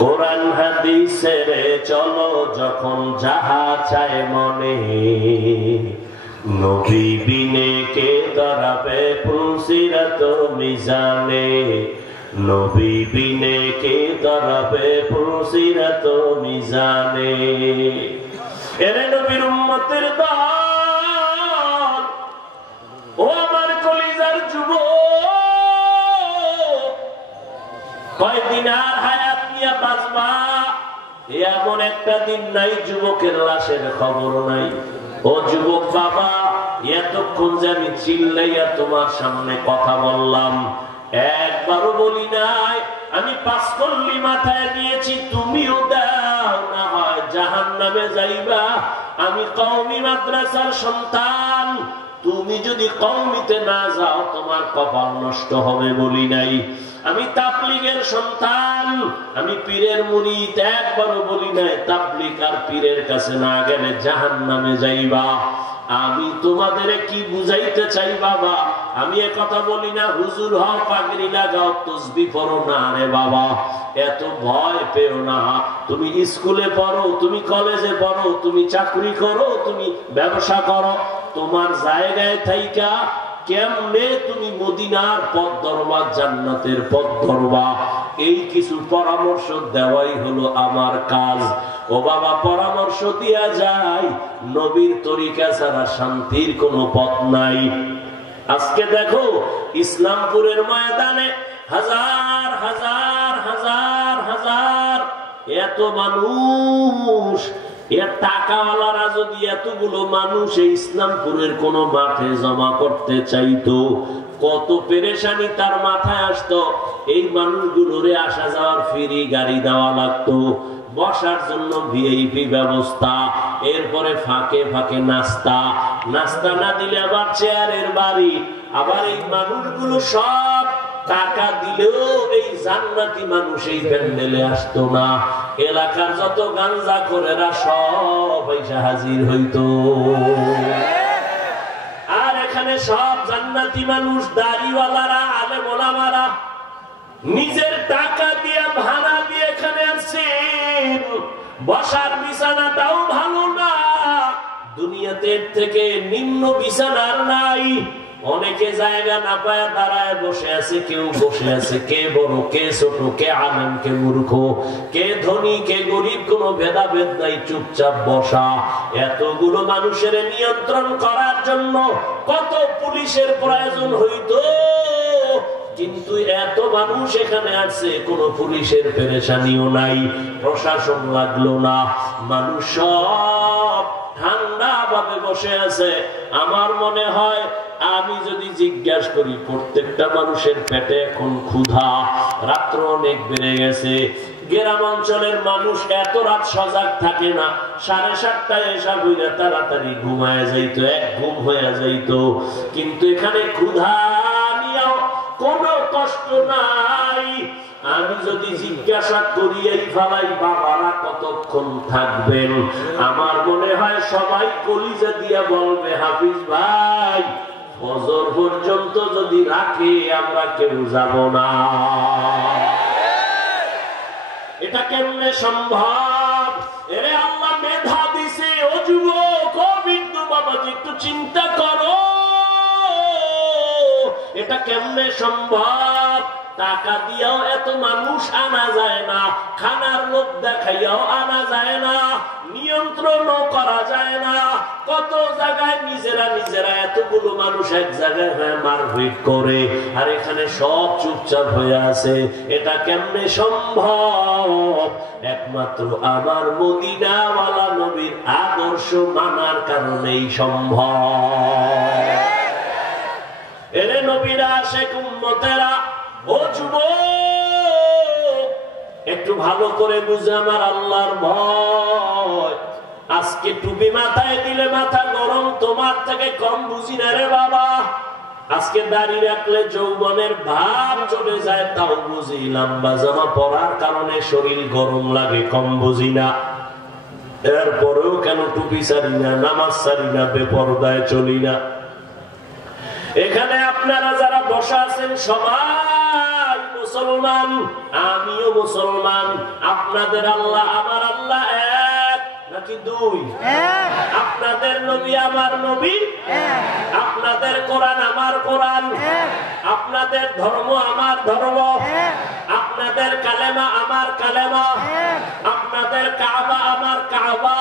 কোরআন হাদিসের চলো যখন যাহা চায় মনে, নবী বিনে কে দাঁড়াবে পুলসিরাত মিজানে, নবী বিনে কে দাঁড়াবে পুলসিরাত মিজানে। এরে নবীর উম্মতের দল, ও আমার কলিজার যুবক, কয়দিন আর হায়াত নিয়ে বাঁচবা এমন একটা দিন নাই যুবকের লাশের খবর নাই। ও যুবক বাবা, এতক্ষণ যে আমি চিল্লাইয়া তোমার সামনে কথা বললাম, একবারও বলি নাই আমি 5 কল্লি মাথায় নিয়েছি, তুমিও দাও, না হয় জাহান্নামে যাইবা। আমি কওমি মাদ্রাসার সন্তান, তুমি যদি কওমিতে না যাও তোমার কপাল নষ্ট হবে বলি নাই। আমি তাবলীগের সন্তান, আমি পীরের মুরিদ, একবারও বলি নাই তাবলীগ আর পীরের কাছে না গেলে জাহান্নামে যাইবা। আমি তোমাদের কি বুঝাইতে চাই বাবা, আমি একথা বলি না হুজুর হও, পাগড়ি লাগাও, তাসবিহ পড়ো না রে বাবা, এত ভয় পেও না। তুমি স্কুলে পড়ো, তুমি কলেজে পড়ো, তুমি চাকরি করো, তুমি ব্যবসা করো, তোমার জায়গায় থাইকা কেমনে তুমি মদিনার পথ ধরবা, জান্নাতের পথ ধরবা, এই কিছু পরামর্শ দেওয়াই হলো আমার কাজ। ও বাবা, পরামর্শ দিয়া যায়, নবীর তরিকা ছাড়া শান্তির কোনো পথ নাই। আজকে দেখো ইসলামপুরের ময়দানে হাজার হাজার হাজার হাজার এত মানুষ, এর টাকাওয়ালারা যদি এতগুলো মানুষ এই ইসলামপুরের কোন মাঠে জমা করতে চাইতো, কত পেরেশানি তার মাথায় আসতো। এই মানুষগুলোরে আসা যাওয়ার ফ্রি গাড়ি দেওয়া লাগতো, বসার জন্য ভিআইপি ব্যবস্থা, এরপরে ফাঁকে ফাঁকে নাস্তা, নাস্তা না দিলে আবার চেয়ারের বাড়ি। আবার এই মানুষগুলো সব টাকা দিলেও এই জান্নাতি মানুষ এই প্যান্ডেলে আসতো না। এলাকার যত গাঞ্জাখোরেরা সব এসে হাজির হইতো, আর এখানে সব জান্নাতি মানুষ, দাড়িওয়ালারা, আলেম ওলামারা নিজের টাকা দিয়ে ভাড়া দিয়ে এখানে আসছেন। বসার বিছানাটাও ভালো না, দুনিয়াতে থেকে নিম্ন বিছানার নাই। অনেকে জায়গা না পায় দাঁড়ায় বসে আছে, কেউ বসে আছে, কে বড় কে ছোট, কে আলেম কে মূর্খ, কে ধনী কে গরিব, কোনো ভেদাভেদ নাই, চুপচাপ বসা। এতগুলো মানুষের নিয়ন্ত্রণ করার জন্য কত পুলিশের প্রয়োজন হইতো, কিন্তু এত মানুষ এখানে আছে, কোন পুলিশের পেরেশানিও নাই, প্রশাসন লাগলো না, মানুষ সব ঠান্ডা ভাবে বসে আছে। আমার মনে হয় আমি যদি জিজ্ঞাসা করি, প্রত্যেকটা মানুষের পেটে এখন ক্ষুধা, রাত্র অনেক বেড়ে গেছে। গ্রাম অঞ্চলের মানুষ এত রাত সজাগ থাকে না, 7:30টায় এসা হইলে তাড়াতাড়ি ঘুমায় যাইতো, এক ঘুম হয়ে যাইতো। কিন্তু এখানে ক্ষুধা নিয়েও কোনো কষ্ট নাই। আমি যদি জিজ্ঞাসা করি এই ফালাই বাবারা কতক্ষণ থাকবেন, আমার মনে হয় সবাই কলিজা দিয়া বলবে, হাফিজ ভাই ফজর পর্যন্ত যদি রাখে আমরা কেউ যাব না। এটা কেমনে সম্ভব? এরে আল্লাহ মেধা দিছে। ও যুবক, ও বিন্দু বাবাজি, একটু চিন্তা করো, এটা কেমনে সম্ভব? টাকা দিয়েও এত মানুষ আনা যায় না, খানার লোক দেখাইয়াও আনা যায় না, নিয়ন্ত্রণও করা যায় না। কত জায়গায় নিজেরা নিজেরা এতগুলো মানুষ এক জায়গায় হয়ে মারপিট করে, আর এখানে সব চুপচাপ হয়ে আছে। এটা কেমনে সম্ভব? একমাত্র আমার মদিনাওয়ালা নবীর আদর্শ মানার কারণেই সম্ভব। এরে নবীরা, শেখ উম্মতেরা, ও যুবক, একটু ভালো করে বুঝে আমার আল্লাহর ভয়। আজকে টুপি মাথায় দিলে মাথা গরম, তোমার থেকে কম বুঝি না রে বাবা। আজকে দাড়ি রাখলে যৌবনের ভাব চলে যায়, তাও বুঝি। লম্বা জামা পরার কারণে শরীর গরম লাগে, কম বুঝি না। এরপরেও কেন টুপি ছাড়ি না, নামাজ ছাড়ি না, বেপরদায় চলি না। এখানে আপনারা যারা বসা আছেন সবাই মুসলমান, আমিও মুসলমান। আপনার আপনাদের আল্লাহ আমার আল্লাহ এক নাকি দুই? আপনাদের নবী আমার নবী, আপনাদের কোরআন আমার কোরআন, আপনাদের ধর্ম আমার ধর্ম, আপনাদের কালেমা আমার কালেমা, আপনাদের কাবা আমার কাবা।